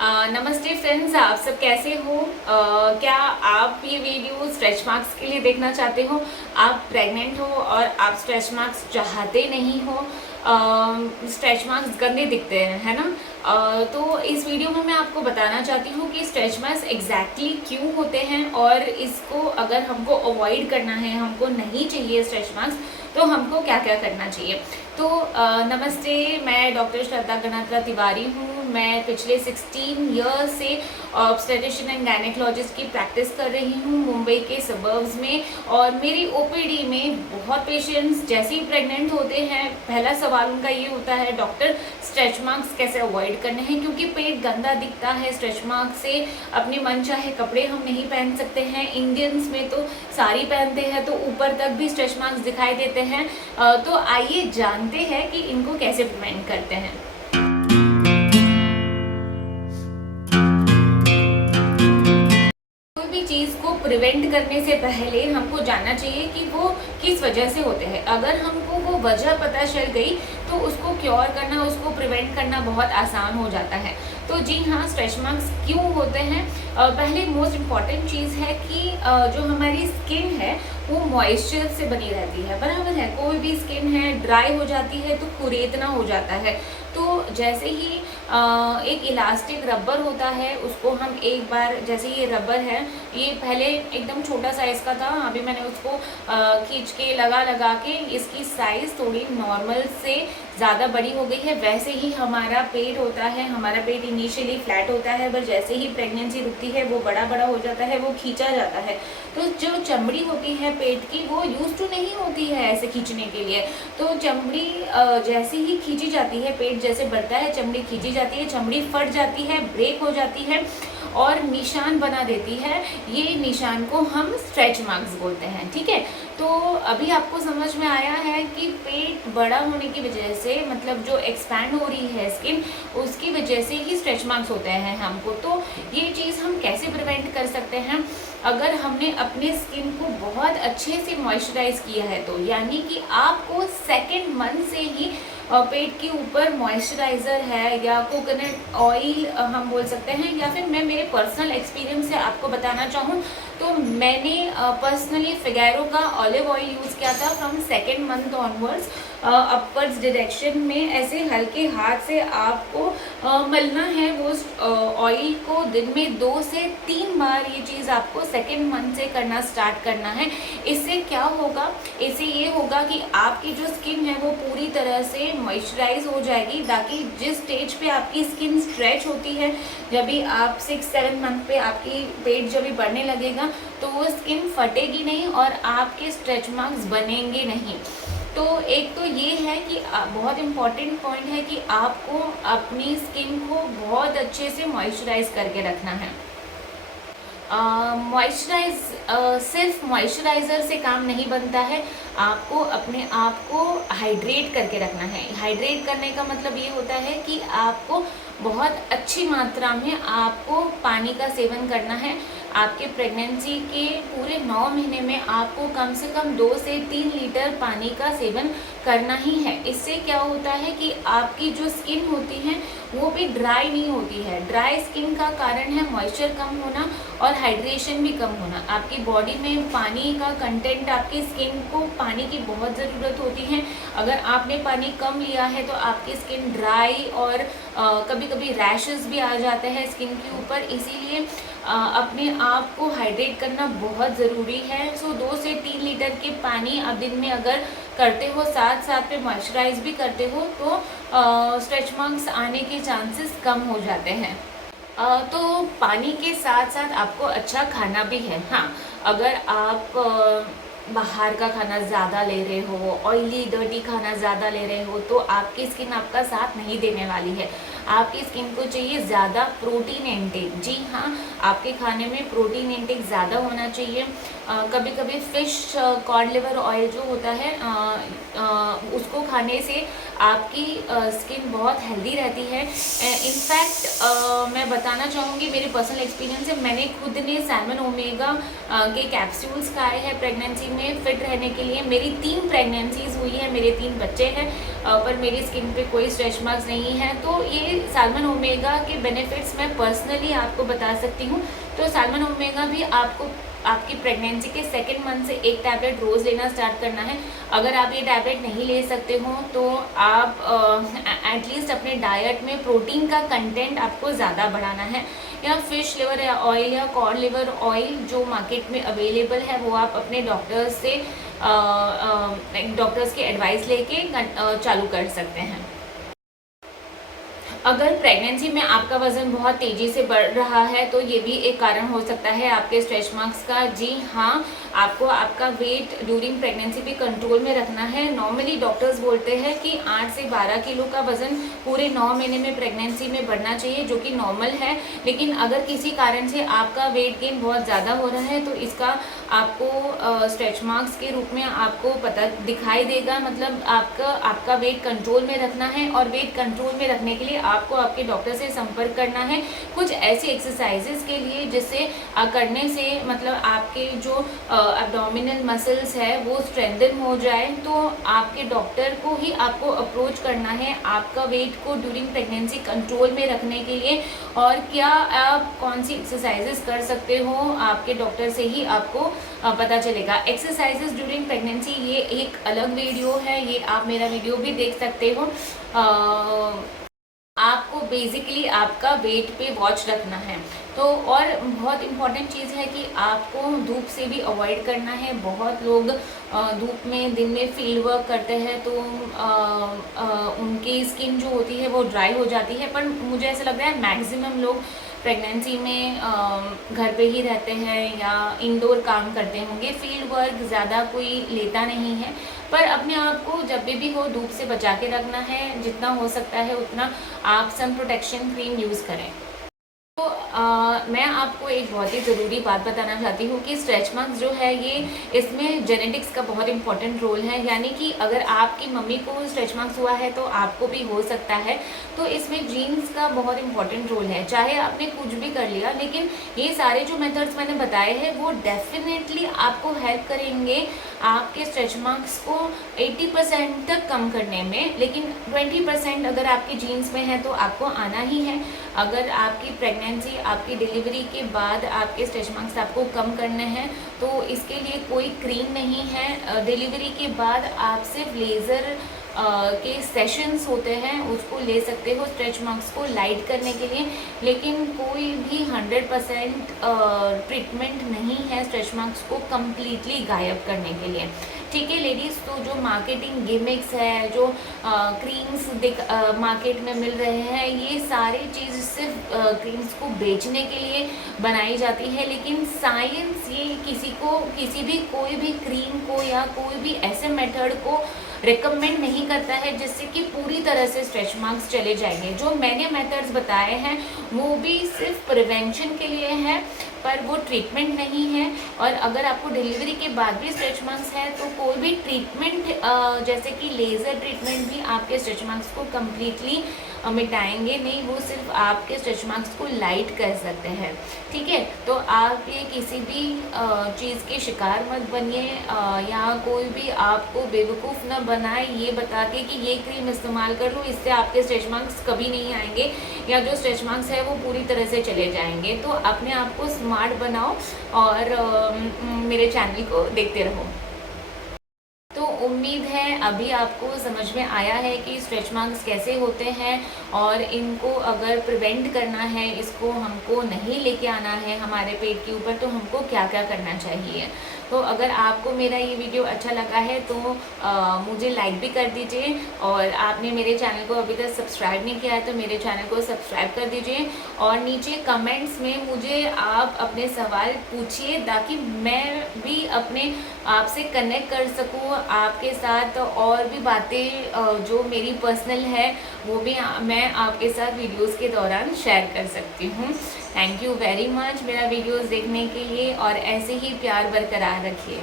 नमस्ते फ्रेंड्स, आप सब कैसे हो? क्या आप ये वीडियो स्ट्रेच मार्क्स के लिए देखना चाहते हो? आप प्रेग्नेंट हो और आप स्ट्रेच मार्क्स चाहते नहीं हो? स्ट्रेच मार्क्स गंदे दिखते हैं, है ना? तो इस वीडियो में मैं आपको बताना चाहती हूँ कि स्ट्रेच मार्क्स एग्जैक्टली क्यों होते हैं और इसको अगर हमको अवॉइड करना है, हमको नहीं चाहिए स्ट्रेच मार्क्स, तो हमको क्या क्या करना चाहिए। तो नमस्ते, मैं डॉक्टर श्रद्धा गणात्रा तिवारी हूँ। मैं पिछले 16 ईयर्स से ऑब्स्टेट्रिशियन एंड गायनेकोलॉजिस्ट की प्रैक्टिस कर रही हूँ मुंबई के सबर्ब्स में। और मेरी ओपीडी में बहुत पेशेंट्स जैसे ही प्रेग्नेंट होते हैं, पहला सवाल उनका ये होता है, डॉक्टर स्ट्रेच मार्क्स कैसे अवॉइड करने हैं, क्योंकि पेट गंदा दिखता है। स्ट्रेच मार्क्स से अपने मन चाहे कपड़े हम नहीं पहन सकते हैं। इंडियंस में तो साड़ी पहनते हैं तो ऊपर तक भी स्ट्रेच मार्क्स दिखाई देते हैं। तो आइए जानते हैं कि इनको कैसे प्रिवेंट करते हैं। कोई भी चीज़ को प्रिवेंट करने से पहले हमको जानना चाहिए कि वो किस वजह से होते हैं। अगर हमको वो वजह पता चल गई तो उसको क्योर करना, उसको प्रिवेंट करना बहुत आसान हो जाता है। तो जी हाँ, स्ट्रेच मार्क्स क्यों होते हैं? पहले मोस्ट इम्पॉर्टेंट चीज़ है कि जो हमारी स्किन है वो मॉइस्चर से बनी रहती है, बराबर है। कोई भी स्किन है ड्राई हो जाती है तो कुरेदना हो जाता है। तो जैसे ही एक इलास्टिक रबर होता है, उसको हम एक बार, जैसे ये रबर है, ये पहले एकदम छोटा साइज़ का था, अभी मैंने उसको खींच के लगा के इसकी साइज़ थोड़ी नॉर्मल से ज़्यादा बड़ी हो गई है। वैसे ही हमारा पेट होता है, हमारा पेट इनिशियली फ्लैट होता है, पर जैसे ही प्रेगनेंसी रुकती है वो बड़ा बड़ा हो जाता है, वो खींचा जाता है। तो जो चमड़ी होती है पेट की, वो यूज टू नहीं होती है ऐसे खींचने के लिए। तो चमड़ी जैसे ही खींची जाती है, पेट जैसे बढ़ता है, चमड़ी खींची जाती है, चमड़ी फट जाती है, ब्रेक हो जाती है और निशान बना देती है। ये निशान को हम स्ट्रेच मार्क्स बोलते हैं, ठीक है। तो अभी आपको समझ में आया है कि पेट बड़ा होने की वजह से, मतलब जो एक्सपैंड हो रही है स्किन, उसकी वजह से ही स्ट्रेच मार्क्स होते हैं हमको। तो ये चीज़ हम कैसे प्रिवेंट कर सकते हैं? अगर हमने अपने स्किन को बहुत अच्छे से मॉइस्चराइज किया है तो, यानी कि आपको सेकेंड मंथ से ही पेट के ऊपर मॉइस्चराइज़र है या कोकोनट ऑयल हम बोल सकते हैं, या फिर मैं मेरे पर्सनल एक्सपीरियंस से आपको बताना चाहूँ तो मैंने पर्सनली फिगैरो का ऑलिव ऑयल यूज़ किया था from second month onwards. Upwards direction में ऐसे हल्के हाथ से आपको मलना है वो ऑयल को। दिन में 2 से 3 बार ये चीज़ आपको सेकेंड मंथ से करना स्टार्ट करना है। इससे क्या होगा? इससे ये होगा कि आपकी जो स्किन है वो पूरी तरह से मॉइस्चराइज हो जाएगी, ताकि जिस स्टेज पे आपकी स्किन स्ट्रेच होती है, जब भी आप 6-7 मंथ पे आपकी पेट जब भी बढ़ने लगेगा, तो वो स्किन फटेगी नहीं और आपके स्ट्रेच मार्क्स बनेंगे नहीं। तो एक तो ये है कि बहुत इम्पॉर्टेंट पॉइंट है कि आपको अपनी स्किन को बहुत अच्छे से मॉइस्चराइज करके रखना है। सिर्फ मॉइस्चराइज़र से काम नहीं बनता है, आपको अपने आप को हाइड्रेट करके रखना है। हाइड्रेट करने का मतलब ये होता है कि आपको बहुत अच्छी मात्रा में आपको पानी का सेवन करना है। आपके प्रेगनेंसी के पूरे 9 महीने में आपको कम से कम 2 से 3 लीटर पानी का सेवन करना ही है। इससे क्या होता है कि आपकी जो स्किन होती है वो भी ड्राई नहीं होती है। ड्राई स्किन का कारण है मॉइस्चर कम होना और हाइड्रेशन भी कम होना। आपकी बॉडी में पानी का कंटेंट, आपकी स्किन को पानी की बहुत ज़रूरत होती है। अगर आपने पानी कम लिया है तो आपकी स्किन ड्राई और कभी कभी रैशेस भी आ जाते हैं स्किन के ऊपर। इसीलिए अपने आप को हाइड्रेट करना बहुत ज़रूरी है। सो 2 से 3 लीटर के पानी आप दिन में अगर करते हो, साथ साथ पे मॉइस्चराइज भी करते हो, तो स्ट्रेच मार्क्स आने के चांसेस कम हो जाते हैं। तो पानी के साथ साथ आपको अच्छा खाना भी है। हाँ, अगर आप बाहर का खाना ज़्यादा ले रहे हो, ऑयली डर्टी खाना ज़्यादा ले रहे हो, तो आपकी स्किन आपका साथ नहीं देने वाली है। आपकी स्किन को चाहिए ज़्यादा प्रोटीन इंटेक। जी हाँ, आपके खाने में प्रोटीन इंटेक ज़्यादा होना चाहिए। कभी कभी फ़िश कॉड लिवर ऑयल जो होता है, उसको खाने से आपकी स्किन बहुत हेल्दी रहती है। इनफैक्ट मैं बताना चाहूँगी मेरे पर्सनल एक्सपीरियंस से, मैंने खुद ने सैल्मन ओमेगा के कैप्सूल्स खाए हैं प्रेगनेंसी में फिट रहने के लिए। मेरी 3 प्रेगनेंसीज हुई है, मेरे 3 बच्चे हैं, पर मेरी स्किन पे कोई स्ट्रेच मार्क्स नहीं है। तो ये सैल्मन ओमेगा के बेनिफिट्स मैं पर्सनली आपको बता सकती हूँ। तो सैल्मन ओमेगा भी आपको आपकी प्रेगनेंसी के 2nd मंथ से 1 टैबलेट रोज़ लेना स्टार्ट करना है। अगर आप ये टैबलेट नहीं ले सकते हो तो आप एटलीस्ट अपने डाइट में प्रोटीन का कंटेंट आपको ज़्यादा बढ़ाना है, या फिश लिवर ऑयल या कॉड लिवर ऑयल जो मार्केट में अवेलेबल है वो आप अपने डॉक्टर्स की एडवाइस लेके चालू कर सकते हैं। अगर प्रेगनेंसी में आपका वज़न बहुत तेज़ी से बढ़ रहा है तो ये भी एक कारण हो सकता है आपके स्ट्रेच मार्क्स का। जी हाँ, आपको आपका वेट ड्यूरिंग प्रेगनेंसी भी कंट्रोल में रखना है। नॉर्मली डॉक्टर्स बोलते हैं कि 8 से 12 किलो का वज़न पूरे 9 महीने में प्रेगनेंसी में बढ़ना चाहिए, जो कि नॉर्मल है। लेकिन अगर किसी कारण से आपका वेट गेन बहुत ज़्यादा हो रहा है तो इसका आपको स्ट्रेच मार्क्स के रूप में आपको पता दिखाई देगा। मतलब आपका वेट कंट्रोल में रखना है, और वेट कंट्रोल में रखने के लिए आपको आपके डॉक्टर से संपर्क करना है कुछ ऐसी एक्सरसाइजेस के लिए जिससे करने से मतलब आपके जो एब्डोमिनल मसल्स है वो स्ट्रेंथन हो जाए। तो आपके डॉक्टर को ही आपको अप्रोच करना है आपका वेट को ड्यूरिंग प्रेगनेंसी कंट्रोल में रखने के लिए, और क्या आप कौन सी एक्सरसाइजेस कर सकते हो आपके डॉक्टर से ही आपको पता चलेगा। एक्सरसाइजेस ड्यूरिंग प्रेगनेंसी ये एक अलग वीडियो है, ये आप मेरा वीडियो भी देख सकते हो। आपको बेसिकली आपका वेट पे वॉच रखना है। तो और बहुत इम्पॉर्टेंट चीज़ है कि आपको धूप से भी अवॉइड करना है। बहुत लोग धूप में दिन में फील्ड वर्क करते हैं तो उनकी स्किन जो होती है वो ड्राई हो जाती है, पर मुझे ऐसा लग रहा है मैक्सिमम लोग प्रेगनेंसी में घर पे ही रहते हैं या इंडोर काम करते होंगे, फील्ड वर्क ज़्यादा कोई लेता नहीं है। पर अपने आप को जब भी हो धूप से बचा के रखना है, जितना हो सकता है उतना आप सन प्रोटेक्शन क्रीम यूज़ करें। तो मैं आपको एक बहुत ही ज़रूरी बात बताना चाहती हूँ कि स्ट्रेच मार्क्स जो है ये इसमें जेनेटिक्स का बहुत इंपॉर्टेंट रोल है। यानी कि अगर आपकी मम्मी को स्ट्रेच मार्क्स हुआ है तो आपको भी हो सकता है। तो इसमें जीन्स का बहुत इंपॉर्टेंट रोल है। चाहे आपने कुछ भी कर लिया, लेकिन ये सारे जो मेथड्स मैंने बताए हैं वो डेफिनेटली आपको हेल्प करेंगे आपके स्ट्रेच मार्क्स को 80% तक कम करने में। लेकिन 20% अगर आपकी जीन्स में है तो आपको आना ही है। अगर आपकी प्रेगनेंसी आपकी डिलीवरी के बाद आपके स्ट्रेच मार्क्स आपको कम करने हैं तो इसके लिए कोई क्रीम नहीं है। डिलीवरी के बाद आप सिर्फ लेज़र के सेशंस होते हैं उसको ले सकते हो स्ट्रेच मार्क्स को लाइट करने के लिए, लेकिन कोई भी 100% ट्रीटमेंट नहीं है स्ट्रेच मार्क्स को कम्प्लीटली गायब करने के लिए। ठीक है लेडीज़, तो जो मार्केटिंग गिमिक्स है, जो क्रीम्स मार्केट में मिल रहे हैं, ये सारी चीज़ सिर्फ क्रीम्स को बेचने के लिए बनाई जाती है। लेकिन साइंस ये किसी भी कोई भी क्रीम को या कोई भी ऐसे मेथड को रिकमेंड नहीं करता है जिससे कि पूरी तरह से स्ट्रेच मार्क्स चले जाएंगे। जो मैंने मेथड्स बताए हैं वो भी सिर्फ प्रिवेंशन के लिए है, पर वो ट्रीटमेंट नहीं है। और अगर आपको डिलीवरी के बाद भी स्ट्रेच मार्क्स है तो कोई भी ट्रीटमेंट जैसे कि लेज़र ट्रीटमेंट भी आपके स्ट्रेच मार्क्स को कम्प्लीटली मिटाएंगे नहीं, वो सिर्फ आपके स्ट्रेच मार्क्स को लाइट कर सकते हैं। ठीक है, तो आप ये किसी भी चीज़ के शिकार मत बनिए या कोई भी आपको बेवकूफ़ ना बनाए ये बता के कि ये क्रीम इस्तेमाल कर लो, इससे आपके स्ट्रेच मार्क्स कभी नहीं आएंगे या जो स्ट्रेच मार्क्स है वो पूरी तरह से चले जाएंगे। तो अपने आप को स्मार्ट बनाओ और मेरे चैनल को देखते रहो। तो उम्मीद है अभी आपको समझ में आया है कि स्ट्रेच मार्क्स कैसे होते हैं और इनको अगर प्रिवेंट करना है, इसको हमको नहीं लेके आना है हमारे पेट के ऊपर, तो हमको क्या क्या करना चाहिए। तो अगर आपको मेरा ये वीडियो अच्छा लगा है तो मुझे लाइक भी कर दीजिए, और आपने मेरे चैनल को अभी तक सब्सक्राइब नहीं किया है तो मेरे चैनल को सब्सक्राइब कर दीजिए। और नीचे कमेंट्स में मुझे आप अपने सवाल पूछिए ताकि मैं भी अपने आपसे कनेक्ट कर सकूँ आपके साथ, और भी बातें जो मेरी पर्सनल है वो भी मैं आपके साथ वीडियोस के दौरान शेयर कर सकती हूँ। थैंक यू वेरी मच मेरा वीडियोस देखने के लिए, और ऐसे ही प्यार बरकरार रखिए।